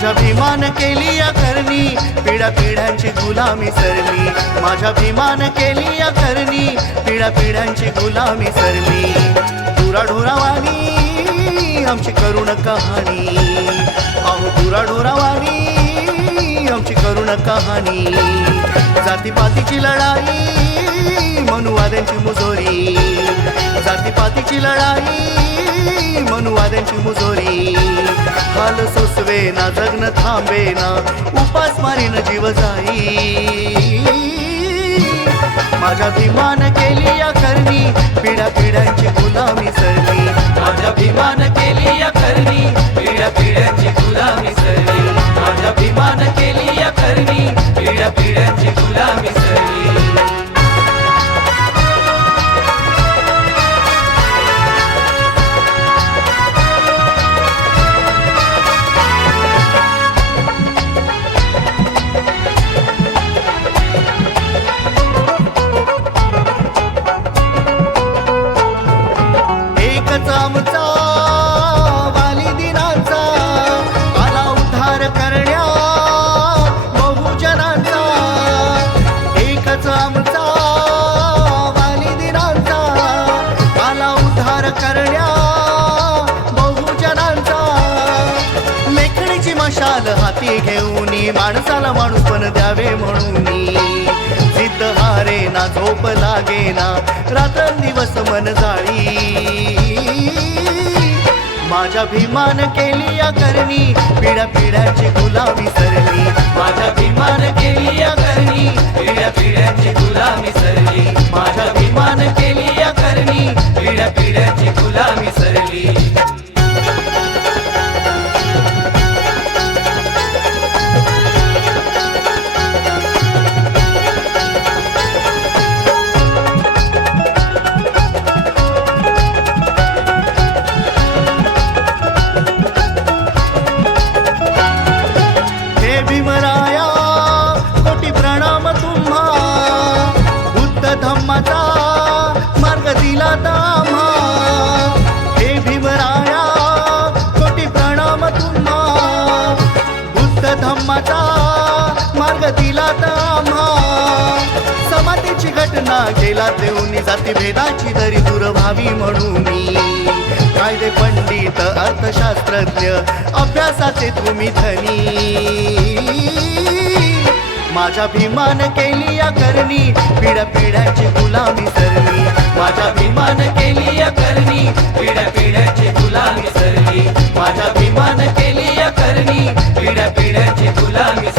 माझ्या भीमान केली या करणी, पिढ्या पिढ्यांची गुलामी सरली. माझ्या भीमान केली या करणी, पिढ्या पिढ्यांची गुलामी सरली. ढुराढुरावानी आमची करुण कहाणी, अहो ढुराढुरावानी आमची करुण कहाणी. जातीपातीची लढाई मनुवाद्यांची मुजोरी, जातीपातीची लढाई मनुवाद्यांची मुजोरी. हाल सोसवे ना जगन थांबे ना, उपास मारीन जीव जाई. माझ्या भीमान केली या करणी, पिढ्या पिढ्यांची गुलामी सरली. माझ्या भीमान केली या करणी, पिढ्या पिढ्यांची गुलामी सरली. माझ्या भीमान केली या करणी, पिढ्या पिढ्यांची गुलामी सरली. आमचा वाली दिनांचा आला उद्धार करण्या बहुजनांचा. एकच आमचा वाली दिनांचा आला उद्धार करण्या बहुजनांचा. लेखणीची मशाल हाती घेऊन माणसाला माणूस पण द्यावे म्हणून. जिद्द हारे ना झोप लागे ना, रात्रंदिवस मन जाळी. माझ्या भीमान केली या करणी, पिढ्या पिढ्यांची गुलामी सरली. माझ्या भीमान केली या करणी, पिढ्या पिढ्यांची गुलामी सरली. माझ्या भीमान केली या करणी, पिढ्या पिढ्यांची गुलामी सरली. भीमराया कोटी प्रणाम तुम्हा, बुद्ध धम्माचा मार्ग दिला आम्हा. हे भीमराया कोटी प्रणाम तुम्हा, बुद्ध धम्माचा मार्ग दिला आम्हा. समाधीची घटना केला देऊन, जातीभेदाची दरी दूर व्हावी म्हणून. कायदे पंडित अर्थशास्त्रज्ञ अभ्यासाचे तुम्ही धनी. माझ्या भीमान केली या करणी, पिढ्या पिढ्यांची गुलामी सरली. माझ्या भीमान केली या करणी, पिढ्या पिढ्यांची गुलामी सरली. माझ्या भीमान केली या करणी, पिढ्या पिढ्यांची गुलामी